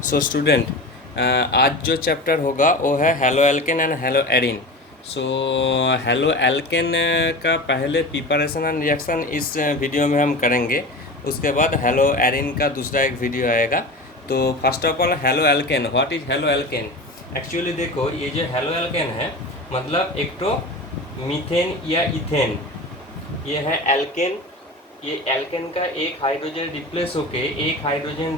So student, आज जो chapter होगा वो है halo alkane and hello Erin. So halo alkane का पहले प्रिपरेशन एंड रिएक्शन इस वीडियो में हम करेंगे। उसके बाद हेलो एरिन का दूसरा एक वीडियो आएगा। तो first of all halo alkane, what is halo alkane? Actually देखो, ये जो हेलो एल्केन है मतलब एक तो मीथेन या इथेन, ये है एल्केन। ये एल्केन का एक हाइड्रोजन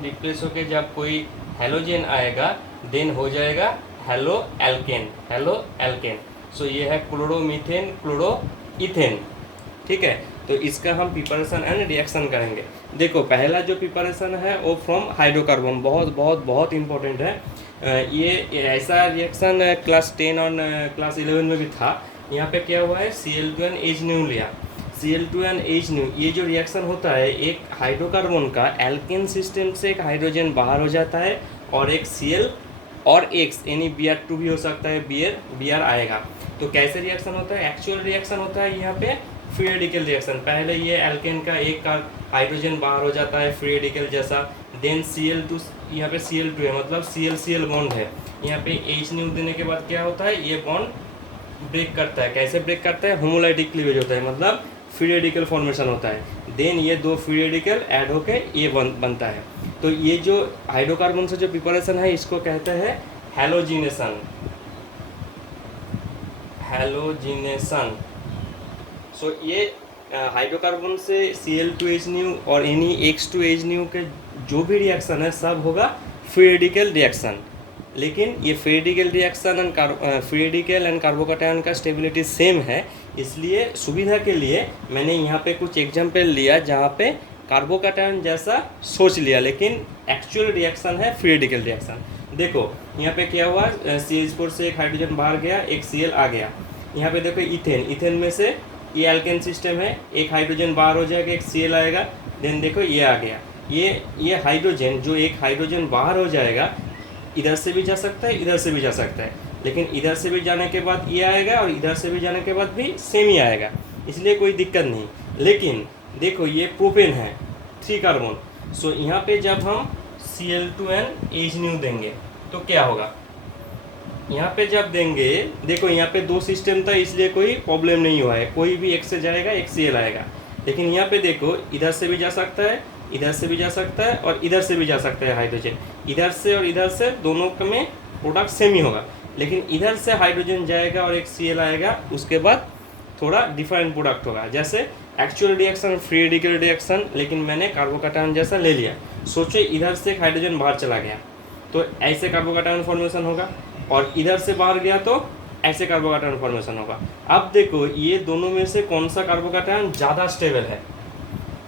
रिप्लेस होके जब कोई हेलोजन आएगा देन हो जाएगा haloalkane. Haloalkane. So ये है क्लोरोमीथेन, क्लोरो इथेन। ठीक है, तो इसका हम प्रिपरेशन एंड रिएक्शन करेंगे। देखो, पहला जो प्रिपरेशन है वो फ्रॉम हाइड्रोकार्बन, बहुत बहुत बहुत इंपॉर्टेंट है। ये ऐसा रिएक्शन क्लास 10 और क्लास 11 में भी था। यहाँ पे क्या हुआ है, Cl2n लिया। Cl2n ये जो रिएक्शन होता है, एक हाइड्रोकार्बन का एल्केन सिस्टम से एक हाइड्रोजन बाहर हो जाता है और एक Cl और X यानी Br2 भी हो सकता है, Br आएगा। तो कैसे रिएक्शन होता है? एक्चुअल रिएक्शन होता है यहाँ पे फ्री रेडिकल रिएक्शन। पहले ये एल्केन का एक का हाइड्रोजन बाहर हो जाता है फ्री रेडिकल जैसा, देन Cl2, यहाँ पे Cl2 है मतलब Cl बॉन्ड है। यहाँ पे H देने के बाद क्या होता है, ये बॉन्ड ब्रेक करता है। कैसे ब्रेक करता है? होमोलाइटिक क्लीवेज होता है, मतलब फ्री रेडिकल फॉर्मेशन होता है। देन ये दो फ्री रेडिकल ऐड होके ये बनता है। तो ये जो हाइड्रोकार्बन से जो प्रिपरेशन है इसको कहते हैं हैलोजिनेशन। हैलोजिनेशन। सो ये हाइड्रोकार्बन से Cl2H और एनी X2H के जो भी रिएक्शन है सब होगा फ्री रेडिकल रिएक्शन। लेकिन ये free radical reaction and carbocation का स्टेबिलिटी सेम है, इसलिए सुविधा के लिए मैंने यहाँ पे कुछ एग्जाम्पल लिया जहाँ पे कार्बोकैटायन जैसा सोच लिया, लेकिन एक्चुअल रिएक्शन है फ्री रेडिकल रिएक्शन। देखो यहाँ पे क्या हुआ, CH4 से एक हाइड्रोजन बाहर गया, एक Cl आ गया। यहाँ पे देखो इथेन में से ये एल्केन सिस्टम है, एक हाइड्रोजन बाहर हो जाएगा, एक Cl आएगा। देन देखो ये आ गया, ये हाइड्रोजन, जो एक हाइड्रोजन बाहर हो जाएगा इधर से भी जा सकता है, इधर से भी जा सकता है, लेकिन इधर से भी जाने के बाद ये आएगा और इधर से भी जाने के बाद भी सेम ही आएगा, इसलिए कोई दिक्कत नहीं। लेकिन देखो ये प्रोपेन है 3 कार्बन। सो यहाँ पे जब हम Cl2n देंगे तो क्या होगा, यहाँ पे जब देंगे, देखो यहाँ पे 2 सिस्टम था इसलिए कोई प्रॉब्लम नहीं हुआ है, कोई भी एक से जाएगा एक Cl आएगा। लेकिन यहाँ पे देखो इधर से भी जा सकता है, इधर से भी जा सकता है और इधर से भी जा सकता है हाइड्रोजन। इधर से और इधर से दोनों में प्रोडक्ट सेम ही होगा, लेकिन इधर से हाइड्रोजन जाएगा और एक Cl आएगा, उसके बाद थोड़ा डिफरेंट प्रोडक्ट होगा। जैसे actual reaction free radical reaction, लेकिन मैंने कार्बोकैटायन जैसा ले लिया। सोचो इधर से एक हाइड्रोजन बाहर चला गया तो ऐसे कार्बोकैटायन फॉर्मेशन होगा, और इधर से बाहर गया तो ऐसे कार्बोकैटायन फॉर्मेशन होगा। अब देखो ये दोनों में से कौन सा कार्बोकैटायन ज़्यादा स्टेबल है?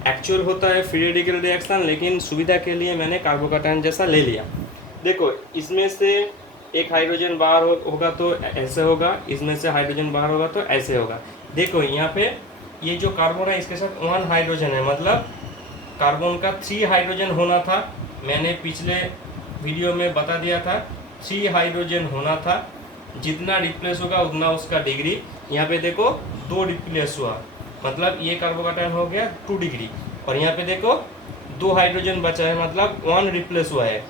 एक्चुअल होता है फ्री रेडिकल रिएक्शन, लेकिन सुविधा के लिए मैंने कार्बोकैटायन जैसा ले लिया। देखो इसमें से एक हाइड्रोजन बाहर होगा तो ऐसे होगा, इसमें से हाइड्रोजन बाहर होगा तो ऐसे होगा। देखो यहाँ पे ये जो कार्बन है इसके साथ 1 हाइड्रोजन है, मतलब कार्बन का 3 हाइड्रोजन होना था। मैंने पिछले वीडियो में बता दिया था 3 हाइड्रोजन होना था, जितना रिप्लेस होगा उतना उसका डिग्री। यहाँ पे देखो 2 रिप्लेस हुआ, मतलब ये कार्बोकैटायन हो गया 2 डिग्री, और यहाँ पे देखो 2 हाइड्रोजन बचा है मतलब 1 रिप्लेस हुआ है,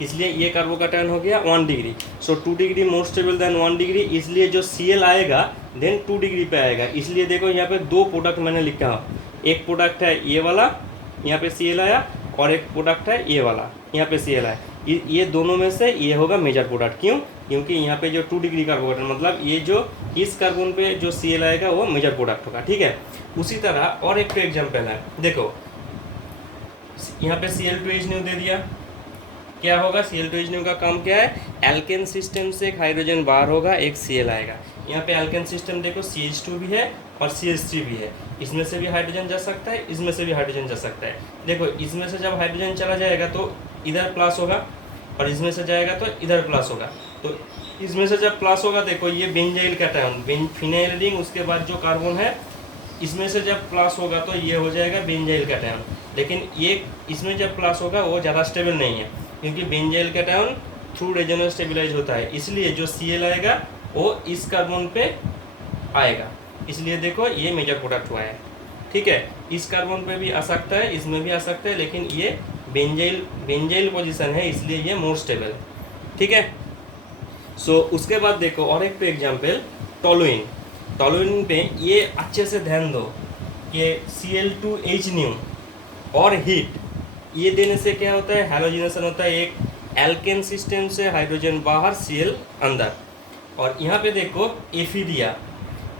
इसलिए ये कार्बोकैटायन हो गया 1 डिग्री। सो 2 degree more stable then 1 degree, इसलिए जो Cl आएगा देन 2 डिग्री पे आएगा। इसलिए देखो यहाँ पे 2 प्रोडक्ट मैंने लिखा है, एक प्रोडक्ट है ये वाला, यहाँ पे Cl आया, और एक प्रोडक्ट है ये वाला, यहाँ पे Cl आया। ये दोनों में से ये होगा मेजर प्रोडक्ट। क्यों? क्योंकि यहाँ पे जो 2 डिग्री कार्बोकैटायन, मतलब ये जो इस कार्बन पे जो Cl आएगा वो मेजर प्रोडक्ट होगा। ठीक है, उसी तरह और एक एग्जाम्पल है। देखो यहाँ पे Cl2H दे दिया, क्या होगा? Cl2H का काम क्या है? एल्केन सिस्टम से एक हाइड्रोजन बाहर होगा, एक Cl आएगा। यहाँ पे एल्केन सिस्टम देखो CH2 भी है और CH3 भी है, इसमें से भी हाइड्रोजन जा सकता है, इसमें से भी हाइड्रोजन जा सकता है। देखो इसमें से जब हाइड्रोजन चला जाएगा तो इधर प्लस होगा, और इसमें से जाएगा तो इधर प्लस होगा। तो इसमें से जब प्लस होगा, देखो ये बेंजाइल कैटायन, फिनाइल रिंग, उसके बाद जो कार्बन है इसमें से जब प्लस होगा तो ये हो जाएगा बेंजाइल कैटायन। लेकिन ये इसमें जब प्लस होगा वो ज़्यादा स्टेबल नहीं है, क्योंकि benzyl cation through resonance stabilise होता है, इसलिए जो Cl आएगा वो इस कार्बन पे आएगा, इसलिए देखो ये मेजर प्रोडक्ट हुआ है। ठीक है, इस कार्बन पे भी आ सकता है, इसमें भी आ सकता है, लेकिन ये बेंजाइल बेंजाइल पोजीशन है, इसलिए ये मोर स्टेबल, ठीक है। सो उसके बाद देखो और एक पे एग्जाम्पल टोलुइन। टोलुइन पे ये अच्छे से ध्यान दो कि Cl2H न्यू और हीट ये देने से क्या होता है, हैलोजिनेशन होता है, एक एल्केन सिस्टम से हाइड्रोजन बाहर Cl अंदर। और यहाँ पे देखो Fe दिया,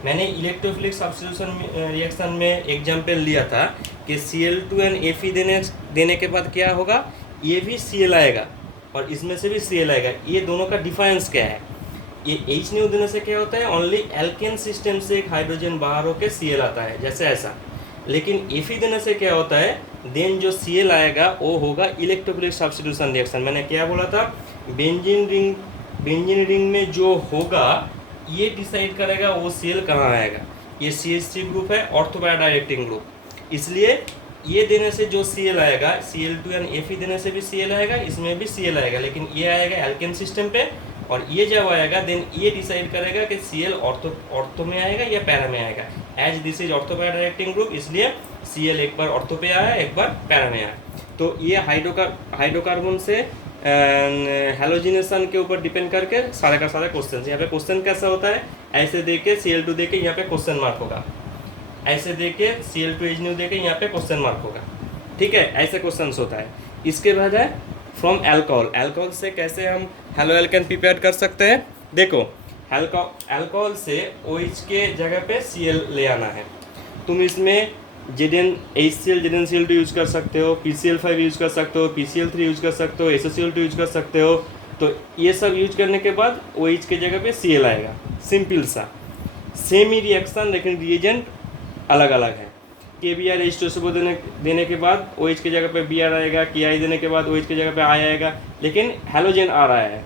मैंने इलेक्ट्रोफिलिक सब्स्टिट्यूशन रिएक्शन में एग्जाम्पल लिया था कि Cl2 एंड Fe देने के बाद क्या होगा, ये भी Cl आएगा और इसमें से भी Cl आएगा। ये दोनों का डिफरेंस क्या है, ये H न्यू देने से क्या होता है, ओनली एल्केन सिस्टम से एक हाइड्रोजन बाहर होकर Cl आता है, जैसे ऐसा। लेकिन Fe देने से क्या होता है, देन जो Cl आएगा वो होगा इलेक्ट्रोफिलिक सब्स्टिट्यूशन रिएक्शन। मैंने क्या बोला था, बेंजीन रिंग में जो होगा ये डिसाइड करेगा वो Cl कहाँ आएगा। ये CH3 ग्रुप है, ऑर्थोपैरा डायरेक्टिंग ग्रुप, इसलिए ये देने से जो Cl आएगा, Cl2 एंड Fe देने से भी Cl आएगा, इसमें भी Cl आएगा, लेकिन ये आएगा एल्केन सिस्टम पे। और ये जब आएगा देन ये डिसाइड करेगा कि Cl ऑर्थो में आएगा या पैरा में आएगा। As this is ortho para directing group, इसलिए Cl एक बार ऑर्थो पे आया, एक बार पैरा में आया। तो ये हाइड्रोकार्बन से हैलोजिनेशन के ऊपर डिपेंड करके सारे का सारा क्वेश्चन। यहाँ पे क्वेश्चन कैसा होता है, ऐसे दे के Cl2 दे के यहाँ पे क्वेश्चन मार्क होगा, ऐसे दे के Cl2H न्यू दे के यहाँ पे क्वेश्चन मार्क होगा, ठीक है, ऐसे क्वेश्चन होता है। इसके बाद है फ्रॉम एल्कोहल। एल्कोहल से कैसे हम हेलो एल्केन प्रिपेयर कर सकते हैं, देखो एल्कोहल से OH के जगह पे Cl ले आना है। तुम इसमें HCl ZnCl2 यूज कर सकते हो, PCl5 यूज कर सकते हो, PCl3 यूज कर सकते हो, SOCl2 यूज कर सकते हो। तो ये सब यूज करने के बाद OH के जगह पे Cl आएगा, सिंपल सा, सेम ही रिएक्शन, लेकिन रिएजेंट अलग अलग है। KBr देने के बाद OH की जगह पे Br आएगा, Ki देने के बाद OH की जगह पे I आएगा, लेकिन हैलोजन आ रहा है,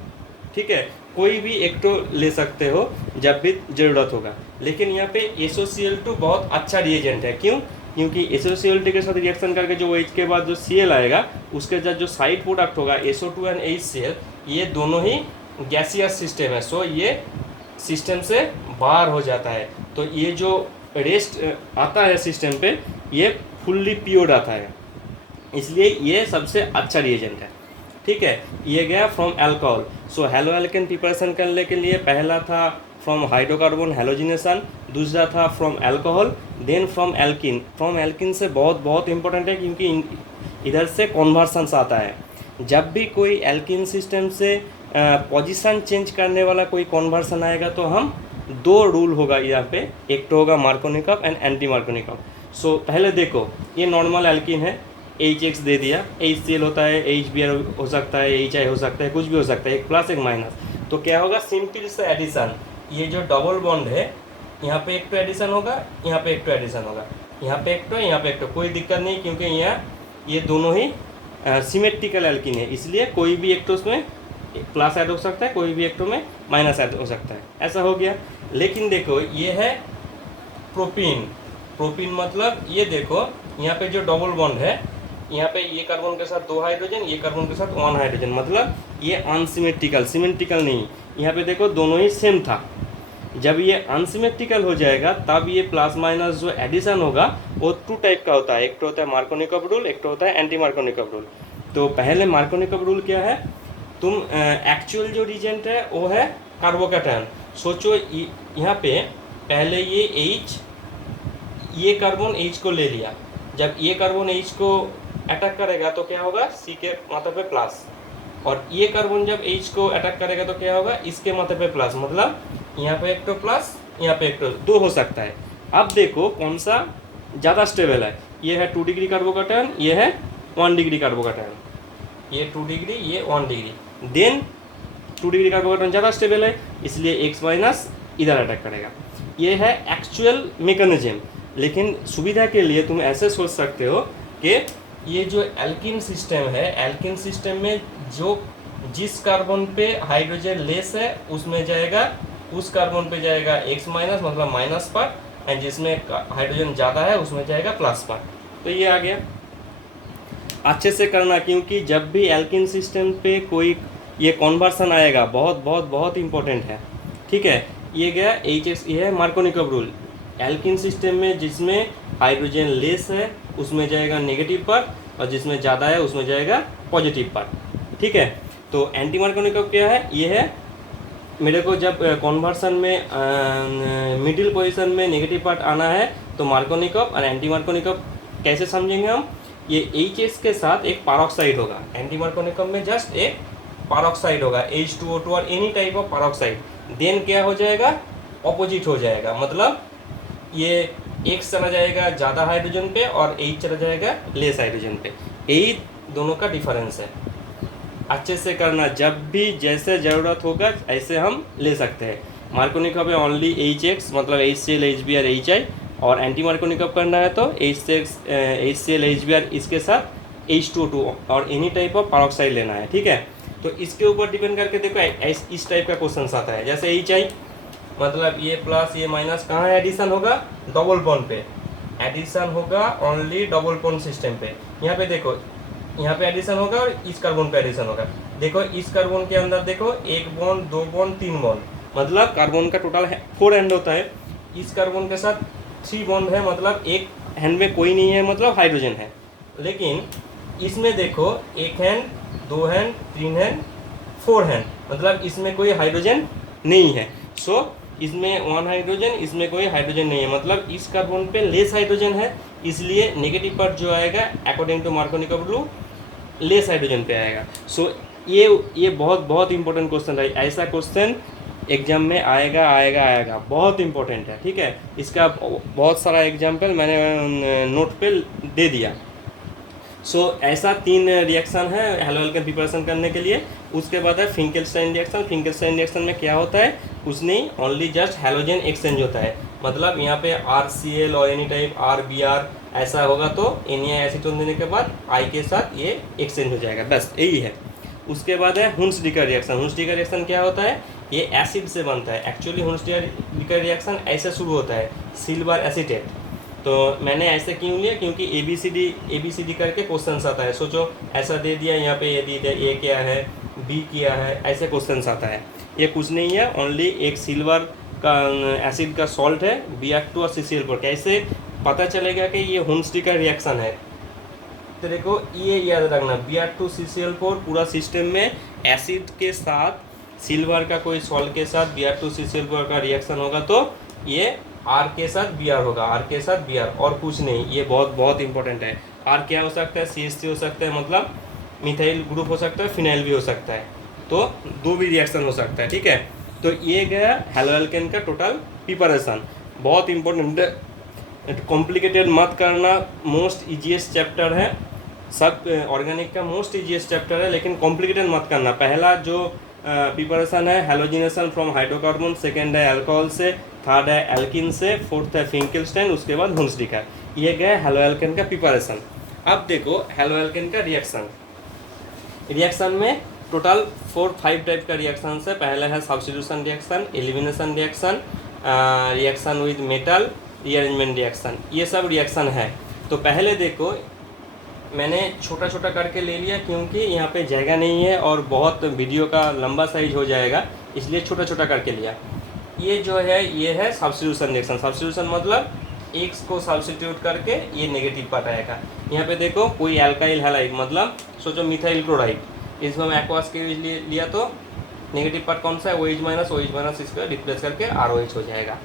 ठीक है। कोई भी एक तो ले सकते हो जब भी ज़रूरत होगा, लेकिन यहाँ पे SOCl2 बहुत अच्छा रिएजेंट है। क्यों, क्योंकि SOCl2 के साथ रिएक्शन करके जो OH के बाद जो Cl आएगा उसके साथ जो साइड प्रोडक्ट होगा SO2 एंड HCl, ये दोनों ही गैसियस सिस्टम है, सो ये सिस्टम से बाहर हो जाता है। तो ये जो रेस्ट आता है सिस्टम पे, ये फुल्ली प्योर आता है, इसलिए ये सबसे अच्छा रिएजेंट है, ठीक है। ये गया from alcohol. So halo alkane preparation करने के लिए पहला था फ्रॉम हाइड्रोकार्बन हैलोजिनेशन, दूसरा था from alcohol, then from alkene. From alkene से बहुत इंपॉर्टेंट है, क्योंकि इधर से कन्वर्सन्स आता है। जब भी कोई एल्किन सिस्टम से पोजीशन चेंज करने वाला कोई कन्वर्सन आएगा तो हम दो रूल होगा यहाँ पे, एक तो होगा मार्कोनिकव एंड एंटी मार्कोनिकव। सो पहले देखो, ये नॉर्मल एल्किन है, HX दे दिया, HCl होता है, HBr हो सकता है, HI हो सकता है, कुछ भी हो सकता है, एक प्लस एक माइनस। तो क्या होगा, सिंपल सा एडिशन, ये जो डबल बॉन्ड है यहाँ पे एक तो एडिशन होगा, यहाँ पे एक तो एडिशन होगा, यहाँ पे एक तो, यहाँ पे एक तो, कोई दिक्कत नहीं, क्योंकि यहाँ ये दोनों ही सिमेट्रिकल एल्किन है, इसलिए कोई भी एक तो उसमें प्लस ऐड हो सकता है, कोई भी एक तो में माइनस ऐड हो सकता है, ऐसा हो गया। लेकिन देखो ये है प्रोपीन मतलब ये देखो यहाँ पे जो डबल बॉन्ड है, यहाँ पे ये कार्बन के साथ 2 हाइड्रोजन, ये कार्बन के साथ 1 हाइड्रोजन, मतलब ये अनसिमेट्रिकल, सिमेट्रिकल नहीं। यहाँ पे देखो दोनों ही सेम था। जब ये अनसिमेट्रिकल हो जाएगा तब ये प्लस माइनस जो एडिशन होगा वो 2 टाइप का होता है, एक तो होता है मार्कोनिकव रूल, एक तो होता है एंटी मार्कोनिकव रूल। तो पहले मार्कोनिकव रूल क्या है, तुम एक्चुअल जो रिजेंट है वो है कार्बोकैटायन। सोचो यहाँ पे पहले ये H, ये कार्बन H को ले लिया, जब ये कार्बन H को अटैक करेगा तो क्या होगा, C के माथे पे प्लस, और ये कार्बन जब H को अटैक करेगा तो क्या होगा, इसके माथे पे प्लस, मतलब यहाँ पे एक तो प्लस, यहाँ पे एक तो 2 हो सकता है। अब देखो कौन सा ज़्यादा स्टेबल है, ये है 2 डिग्री कार्बोकैटायन, ये है 1 डिग्री कार्बोकैटायन, ये 2 डिग्री, ये 1 डिग्री, देन 2 डिग्री कार्बोकैटायन ज़्यादा स्टेबल है, इसलिए X माइनस इधर अटैक करेगा। ये है एक्चुअल मैकेनिज्म। लेकिन सुविधा के लिए तुम ऐसे सोच सकते हो कि ये जो एल्किन सिस्टम है, एल्किन सिस्टम में जो जिस कार्बन पे हाइड्रोजन लेस है उसमें जाएगा, उस कार्बन पे जाएगा X माइनस, मतलब माइनस पर, एंड जिसमें हाइड्रोजन ज़्यादा है उसमें जाएगा प्लस पर। तो ये आ गया, अच्छे से करना, क्योंकि जब भी एल्किन सिस्टम पे कोई ये कन्वर्सन आएगा बहुत इंपॉर्टेंट है, ठीक है। ये गया HX, ये है मार्कोनिकव रूल। एल्किन सिस्टम में जिसमें हाइड्रोजन लेस है उसमें जाएगा नेगेटिव पर, और जिसमें ज़्यादा है उसमें जाएगा पॉजिटिव पार्ट। ठीक है, तो एंटी मार्कोनिकॉप क्या है, ये है मेरे को जब कन्वर्सन में मिडिल पोजीशन में नेगेटिव पार्ट आना है तो मार्कोनिकॉप और एंटी मार्कोनिकॉप कैसे समझेंगे हम, ये एच के साथ एक पारोक्साइड होगा। एंटी मार्कोनिकॉप में जस्ट एक पारोक्साइड होगा, H2O2 और any type of peroxide, then क्या हो जाएगा, ऑपोजिट हो जाएगा, मतलब ये X चला जाएगा ज़्यादा हाइड्रोजन पे और H चला जाएगा लेस हाइड्रोजन पे। यही दोनों का डिफरेंस है। अच्छे से करना, जब भी जैसे ज़रूरत होगा ऐसे हम ले सकते हैं। मार्कोनिकॉप है ओनली HX मतलब HCl HBr HI, और एंटी मार्कोनिकॉप करना है तो HCl HBr इसके साथ H2O2 और एनी टाइप ऑफ पारोक्साइड लेना है। ठीक है, तो इसके ऊपर डिपेंड करके देखो इस टाइप का क्वेश्चन आता है, जैसे HI मतलब ये प्लस ये माइनस कहाँ एडिशन होगा, डबल बॉन्ड पे एडिशन होगा, ओनली डबल बॉन्ड सिस्टम पे। यहाँ पे देखो, यहाँ पे एडिशन होगा और इस कार्बन पे एडिशन होगा। देखो इस कार्बन के अंदर देखो 1 बॉन्ड 2 बॉन्ड 3 बॉन्ड, मतलब कार्बन का टोटल 4 एंड होता है। इस कार्बन के साथ 3 बॉन्ड है, मतलब एक हैंड में कोई नहीं है, मतलब हाइड्रोजन है। लेकिन इसमें देखो 1 हैंड 2 हैंड 3 हैंड 4 हैंड, मतलब इसमें कोई हाइड्रोजन नहीं है। सो इसमें 1 हाइड्रोजन, इसमें कोई हाइड्रोजन नहीं है, मतलब इस कार्बन पे लेस हाइड्रोजन है, इसलिए नेगेटिव पार्ट जो आएगा according to Markovnikov rule less hydrogen पे आएगा। सो ये बहुत इंपॉर्टेंट क्वेश्चन है, ऐसा क्वेश्चन एग्जाम में आएगा, बहुत इंपॉर्टेंट है। ठीक है, इसका बहुत सारा एग्जाम्पल मैंने नोट पे दे दिया। सो ऐसा 3 रिएक्शन है हेलो एल्केन प्रिपरेशन करने के लिए। उसके बाद है फिंकेल्स्टाइन रिएक्शन। फिंकेल्स्टाइन रिएक्शन में क्या होता है, कुछ नहीं, ओनली जस्ट हैलोजन एक्सचेंज होता है, मतलब यहाँ पे RCl और एनी टाइप RBr ऐसा होगा तो Na एसीटोन देने के बाद I के साथ ये एक्सचेंज हो जाएगा, बस यही है। उसके बाद है हुंस-डिकर रिएक्शन। हुंस-डिकर रिएक्शन क्या होता है, ये एसिड से बनता है। एक्चुअली हुंस-डिकर रिएक्शन ऐसे शुरू होता है, सिल्वर एसीटेट। तो मैंने ऐसे क्यों लिया, क्योंकि ABCD करके क्वेश्चन आता है। सोचो ऐसा दे दिया, यहाँ पे ये दे दिया, A क्या है, B क्या है, ऐसे क्वेश्चन आता है। ये कुछ नहीं है, ओनली एक सिल्वर का एसिड का सॉल्ट है, Br2 और CCl4। कैसे पता चलेगा कि ये हुंस-डिकर रिएक्शन है, तो देखो ये याद रखना, Br2 CCl4 पूरा सिस्टम में एसिड के साथ सिल्वर का कोई सॉल्ट के साथ Br2 CCl4 का रिएक्शन होगा तो ये R के साथ Br होगा, R के साथ Br, और कुछ नहीं। ये बहुत इंपॉर्टेंट है। R क्या हो सकता है, CH3 हो सकता है, मतलब मिथाइल ग्रुप हो सकता है, फिनाइल भी हो सकता है, तो 2 भी रिएक्शन हो सकता है। ठीक है, तो ये गया हेलो एल्केन का टोटल प्रिपरेशन। बहुत इंपॉर्टेंट, कॉम्प्लिकेटेड मत करना, मोस्ट ईजीएस्ट चैप्टर है, सब ऑर्गेनिक का मोस्ट ईजीएस्ट चैप्टर है, लेकिन कॉम्प्लिकेटेड मत करना। पहला जो प्रिपरेशन है हेलोजिनेशन फ्रॉम हाइड्रोकार्बन, सेकेंड है अल्कोहल से, थर्ड है एल्किन से, फोर्थ है फिंकेल्स्टाइन, उसके बाद हुंस-डिकर। ये गया हेलो एल्केन का प्रिपरेशन। अब देखो हेलो एल्केन का रिएक्शन में टोटल 4-5 टाइप का रिएक्शन है। पहला है substitution reaction, elimination reaction, reaction with metal, rearrangement reaction, ये सब रिएक्शन है। तो पहले देखो मैंने छोटा करके ले लिया, क्योंकि यहाँ पे जगह नहीं है और बहुत वीडियो का लंबा साइज हो जाएगा, इसलिए छोटा करके लिया। ये जो है ये है सब्स्टिट्यूशन रिएक्शन। सब्स्टिट्यूशन मतलब X को सब्स्टिट्यूट करके ये नेगेटिव पार्ट आएगा। यहाँ पे देखो कोई एल्काइल हैलाइड, मतलब सोचो मिथाइल क्लोराइड, इसमें हम एक्वास के लिया तो नेगेटिव पार्ट कौन सा है, OH- इसको रिप्लेस करके ROH हो जाएगा।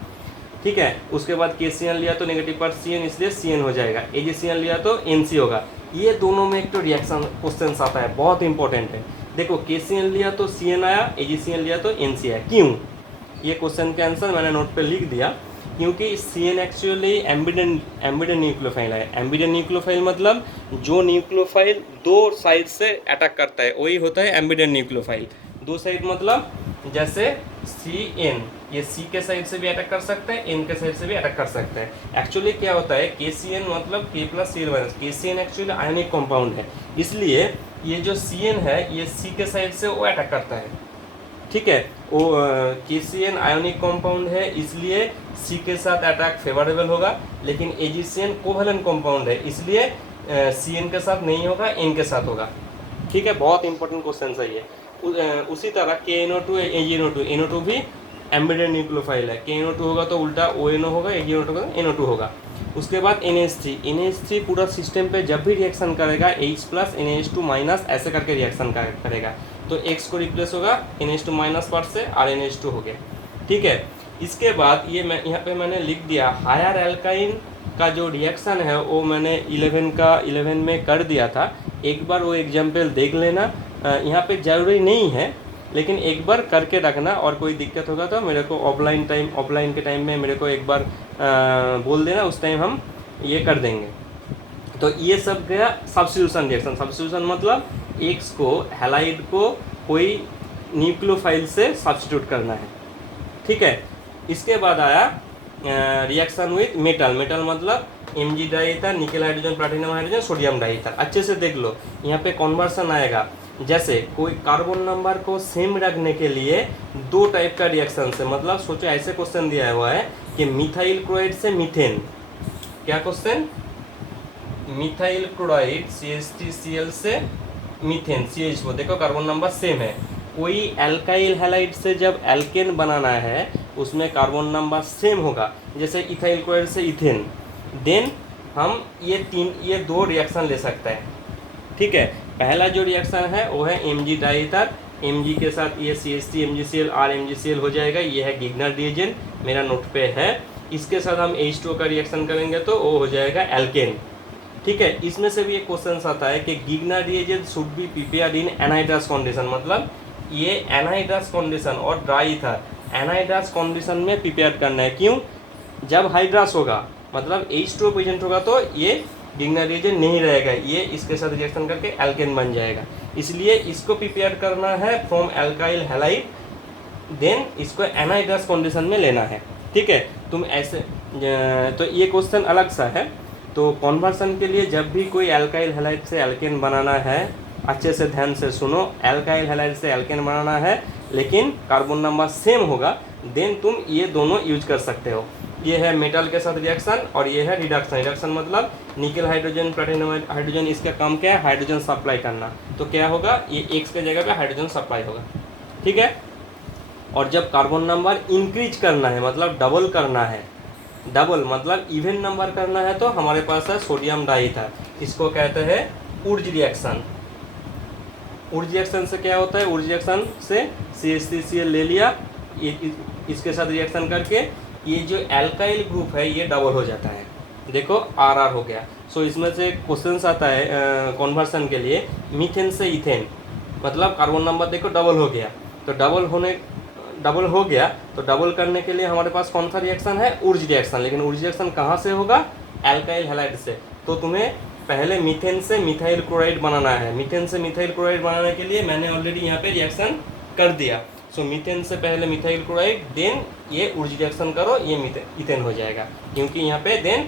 ठीक है, उसके बाद KCl लिया तो नेगेटिव पार्ट CN, इसलिए CN हो जाएगा। AgCl लिया तो NC होगा। ये दोनों में एक तो रिएक्शन क्वेश्चन आता है, बहुत इंपॉर्टेंट है। देखो KCl लिया तो CN आया, AgCl लिया तो NC आया, क्यों? ये क्वेश्चन का आंसर मैंने नोट पे लिख दिया, क्योंकि CN एक्चुअली एम्बिडेंट न्यूक्लियोफाइल है। एम्बिडेंट न्यूक्लियोफाइल मतलब जो न्यूक्लियोफाइल 2 साइड से अटैक करता है वही होता है एम्बिडेंट न्यूक्लियोफाइल। 2 साइड मतलब जैसे CN, ये C के साइड से भी अटैक कर सकते हैं, N के साइड से भी अटैक कर सकते हैं। एक्चुअली क्या होता है, KCN मतलब K+Cl-। KCN actually ionic compound है, इसलिए ये जो CN है ये C के साइड से वो अटैक करता है। ठीक है, वो KCN आयोनिक कंपाउंड है, इसलिए C के साथ अटैक फेवरेबल होगा, लेकिन AgCN कोवैलेंट कंपाउंड है, इसलिए CN के साथ नहीं होगा, N के साथ होगा। ठीक है, बहुत इंपॉर्टेंट क्वेश्चन है ये। उसी तरह KNO2 AgNO2, NO2 भी एम्बिडेंट न्यूक्लियोफाइल है। KNO2 होगा तो उल्टा ONO होगा, AgNO2 होगा NO2 होगा। उसके बाद NH3, NH3 पूरा सिस्टम पे जब भी रिएक्शन करेगा H प्लस NH2 माइनस ऐसे करके रिएक्शन करेगा, तो X को रिप्लेस होगा NH2 माइनस पार्ट से और NH2 हो गया, ठीक है। इसके बाद ये मैं यहाँ पे मैंने लिख दिया हायर एल्काइन का जो रिएक्शन है वो मैंने 11 में कर दिया था, एक बार वो एग्जाम्पल देख लेना, यहाँ पे ज़रूरी नहीं है लेकिन एक बार करके रखना, और कोई दिक्कत होगा तो मेरे को ऑफलाइन के टाइम में मेरे को एक बार बोल देना, उस टाइम हम ये कर देंगे। तो ये सब गया सब्स्टिट्यूशन रिएक्शन। सब्स्टिट्यूशन मतलब एक्स को हैलाइड को कोई न्यूक्लियोफाइल से सब्स्टिट्यूट करना है, ठीक है। इसके बाद आया रिएक्शन विथ मेटल। मेटल मतलब Mg dry ether, nickel hydrogen, platinum hydrogen, sodium dry ether. अच्छे से देख लो, यहाँ पे कन्वर्सन आएगा। जैसे कोई कार्बन नंबर को सेम रखने के लिए दो टाइप का रिएक्शन से, मतलब सोचो ऐसे क्वेश्चन दिया हुआ है कि मिथाइल क्लोराइड से मीथेन, क्या क्वेश्चन, मिथाइल क्लोराइड CH3Cl से मीथेन CH4, देखो कार्बन नंबर सेम है। कोई एल्काइल हैलाइड से जब एल्केन बनाना है उसमें कार्बन नंबर सेम होगा, जैसे इथाइल क्लोराइड से इथेन, देन हम ये दो रिएक्शन ले सकते हैं, ठीक है। पहला जो रिएक्शन है वो है Mg डाईथर, Mg के साथ ये CH3 MgCl और MgCl हो जाएगा, ये है गिग्नर रिएजेंट, मेरा नोट पे है। इसके साथ हम H2O का रिएक्शन करेंगे तो वो हो जाएगा एल्केन, ठीक है। इसमें से भी एक क्वेश्चन आता है कि Grignard reagent should be prepared in anhydrous condition, मतलब ये एनहाइड्रस कंडीशन और ड्राई था, एनहाइड्रस कंडीशन में प्रिपेयर करना है। क्यों, जब हाइड्रस होगा मतलब H2O प्रेजेंट होगा तो ये गिग्नर रिएजेंट नहीं रहेगा, ये इसके साथ रिएक्शन करके एल्केन बन जाएगा, इसलिए इसको प्रिपेयर करना है फ्रॉम एल्काइल हैलाइड, देन इसको एनहाइड्रस कंडीशन में लेना है, ठीक है। तुम ऐसे तो ये क्वेश्चन अलग सा है। तो कन्वर्सन के लिए जब भी कोई एल्काइल हैलाइड से एल्केन बनाना है, अच्छे से ध्यान से सुनो, एल्काइल हैलाइड से एल्केन बनाना है लेकिन कार्बन नंबर सेम होगा, देन तुम ये दोनों यूज कर सकते हो। ये है मेटल के साथ रिएक्शन और ये है रिडक्शन। रिडक्शन मतलब निकेल हाइड्रोजन, प्लैटिनम हाइड्रोजन, इसका काम क्या है, हाइड्रोजन सप्लाई करना। तो क्या होगा, ये एक्स के जगह पे हाइड्रोजन सप्लाई होगा, ठीक है। और जब कार्बन नंबर इंक्रीज करना है मतलब डबल करना है, डबल मतलब इवन नंबर करना है, तो हमारे पास है सोडियम डाईथर, इसको कहते हैं उर्ज रिएक्शन। उर्ज रिएक्शन से क्या होता है, उर्ज रिएक्शन से CH3Cl ले लिया, इसके साथ रिएक्शन करके ये जो एल्काइल ग्रुप है ये डबल हो जाता है, देखो RR हो गया। सो इसमें से क्वेश्चन आता है कन्वर्सन के लिए, मीथेन से इथेन, मतलब कार्बन नंबर देखो डबल हो गया, तो डबल हो गया तो डबल करने के लिए हमारे पास कौन सा रिएक्शन है, उर्ज रिएक्शन। लेकिन उर्ज रिएक्शन कहाँ से होगा, एल्काइल हैलाइड से। तो तुम्हें पहले मीथेन से मिथाइल क्लोराइड बनाना है। मीथेन से मिथाइल क्लोराइड बनाने के लिए मैंने ऑलरेडी यहाँ पे रिएक्शन कर दिया। सो मीथेन से पहले मिथाइल क्लोराइड, देन ये उर्ज रिएक्शन करो, ये इथेन हो जाएगा, क्योंकि यहाँ पे देन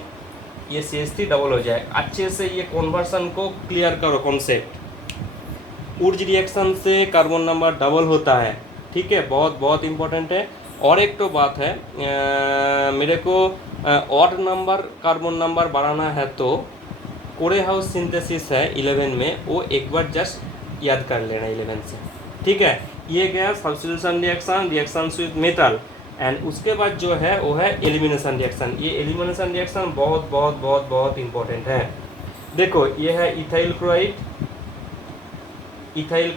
ये CH3 डबल हो जाएगा। अच्छे से ये कन्वर्सन को क्लियर करो कॉन्सेप्ट। उर्ज रिएक्शन से कार्बन नंबर डबल होता है, ठीक है, बहुत बहुत इंपॉर्टेंट है। और एक तो बात है, मेरे को ऑड नंबर कार्बन नंबर बढ़ाना है तो कोरेहाउस सिंथेसिस है 11 में, वो एक बार जस्ट याद कर लेना 11 से, ठीक है। ये गया substitution reaction, reaction with metal, and उसके बाद जो है वो है एलिमिनेशन रिएक्शन। ये एलिमिनेशन रिएक्शन बहुत बहुत बहुत बहुत इंपॉर्टेंट है। देखो ये है इथाइल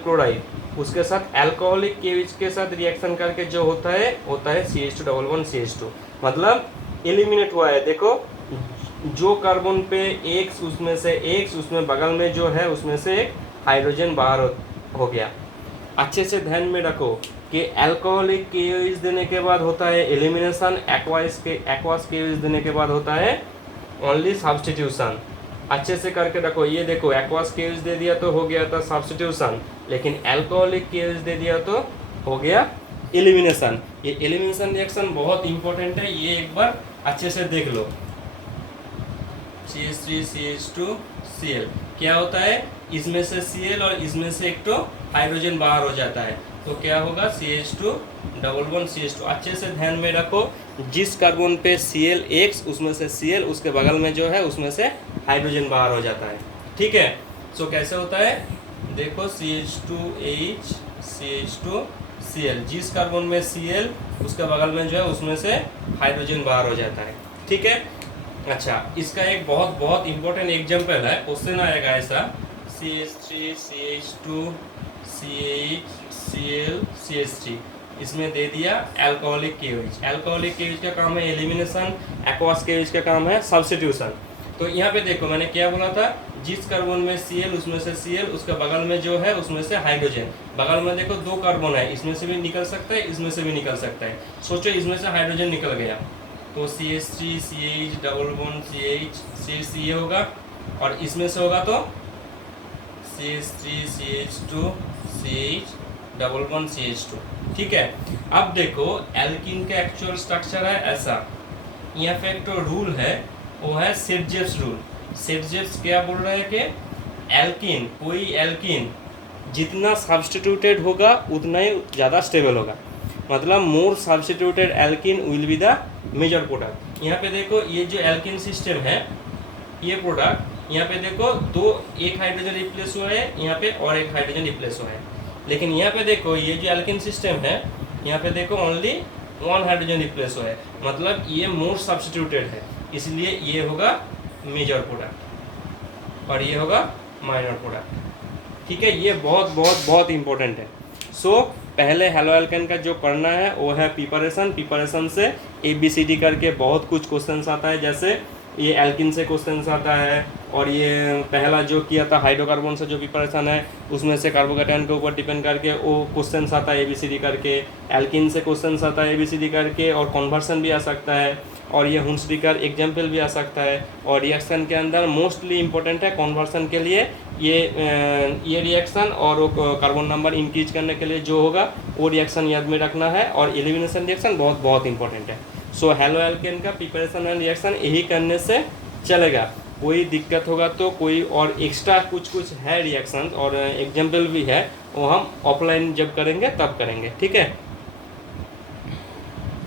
क्लोराइड, उसके साथ अल्कोहलिक केविज के साथ रिएक्शन करके जो होता है CH2 मतलब एलिमिनेट हुआ है। देखो जो कार्बन पे X, उसमें से X, उसमें बगल में जो है उसमें से एक हाइड्रोजन बाहर हो गया। अच्छे से ध्यान में रखो कि अल्कोहलिक केविज देने के बाद होता है एलिमिनेशन, एक्वास केविज देने के बाद होता है ओनली सब्स्टिट्यूशन। अच्छे से करके रखो, ये देखो एक्वास केविज दे दिया तो हो गया था सब्स्टिट्यूशन, लेकिन अल्कोहलिक केविज दे दिया तो हो गया एलिमिनेशन। ये एलिमिनेशन रिएक्शन बहुत इंपॉर्टेंट है, ये एक बार अच्छे से देख लो। CH3CH2Cl क्या होता है, इसमें से Cl और इसमें से एक तो हाइड्रोजन बाहर हो जाता है, तो क्या होगा CH2 अच्छे से ध्यान में रखो, जिस कार्बन पे ClX, उसमें से Cl, उसके बगल में जो है उसमें से हाइड्रोजन बाहर हो जाता है, ठीक है। सो कैसे होता है, देखो CH2H CH2Cl, जिस कार्बन में Cl, उसके बगल में जो है उसमें से हाइड्रोजन बाहर हो जाता है, ठीक है। अच्छा, इसका एक बहुत बहुत इंपॉर्टेंट एग्जांपल है, क्वेश्चन आएगा ऐसा, CH3 CH2 CH Cl CH3, इसमें दे दिया अल्कोहलिक केओएच। अल्कोहलिक केओएच का काम है एलिमिनेशन, एक्वास केओएच का काम है सब्स्टिट्यूशन। तो यहाँ पे देखो मैंने क्या बोला था, जिस कार्बन में Cl उसमें से Cl, उसके बगल में जो है उसमें से हाइड्रोजन, बगल में देखो दो कार्बन है, इसमें से भी निकल सकता है, इसमें से भी निकल सकता है। सोचो इसमें से हाइड्रोजन निकल गया तो CH3 CH double bond CH CH ये होगा, और इसमें से होगा तो CH3 CH2 CH double bond CH2। ठीक है, अब देखो एल्कीन का एक्चुअल स्ट्रक्चर है ऐसा। यहाँ पे एक तो रूल है, वो है सेट-जेव्स रूल। सेट-जेव्स क्या बोल रहे हैं कि एल्कीन, कोई एल्कीन जितना सब्स्टिट्यूटेड होगा उतना ही ज़्यादा स्टेबल होगा, मतलब more substituted alkene will be the major product. यहाँ पे देखो ये जो एल्कीन सिस्टम है, ये प्रोडक्ट यहाँ पे देखो एक हाइड्रोजन रिप्लेस हुआ है यहाँ पे और एक हाइड्रोजन रिप्लेस हुआ है, लेकिन यहाँ पे देखो ये जो एल्कीन सिस्टम है, यहाँ पे देखो ओनली 1 हाइड्रोजन रिप्लेस हुआ है, मतलब ये मोर सब्स्टिट्यूटेड है, इसलिए ये होगा मेजर प्रोडक्ट और ये होगा माइनर प्रोडक्ट। ठीक है, ये बहुत बहुत बहुत इंपॉर्टेंट है। सो पहले हेलो एल्केन का जो करना है वो है प्रिपरेशन से ABCD करके बहुत कुछ क्वेश्चंस आता है, जैसे ये एल्किन से क्वेश्चंस आता है, और ये पहला जो किया था हाइड्रोकार्बन से जो प्रिपरेशन है उसमें से कार्बोकेटायन के ऊपर डिपेंड करके वो क्वेश्चंस आता है ABCD करके, एल्किन से क्वेश्चंस आता है ABCD करके, और कन्वर्सन भी आ सकता है, और ये हुंसडीकर एग्जाम्पल भी आ सकता है। और रिएक्शन के अंदर मोस्टली इंपॉर्टेंट है कन्वर्सन के लिए ये रिएक्शन, और वो कार्बन नंबर इंक्रीज करने के लिए जो होगा वो रिएक्शन याद में रखना है, और एलिमिनेशन रिएक्शन बहुत बहुत इंपॉर्टेंट है। सो हेलो एल्केन का प्रिपरेशन एंड रिएक्शन यही करने से चलेगा। कोई दिक्कत होगा तो कोई और एक्स्ट्रा कुछ है रिएक्शन और एग्जाम्पल भी है, वो हम ऑफलाइन जब करेंगे तब करेंगे। ठीक है।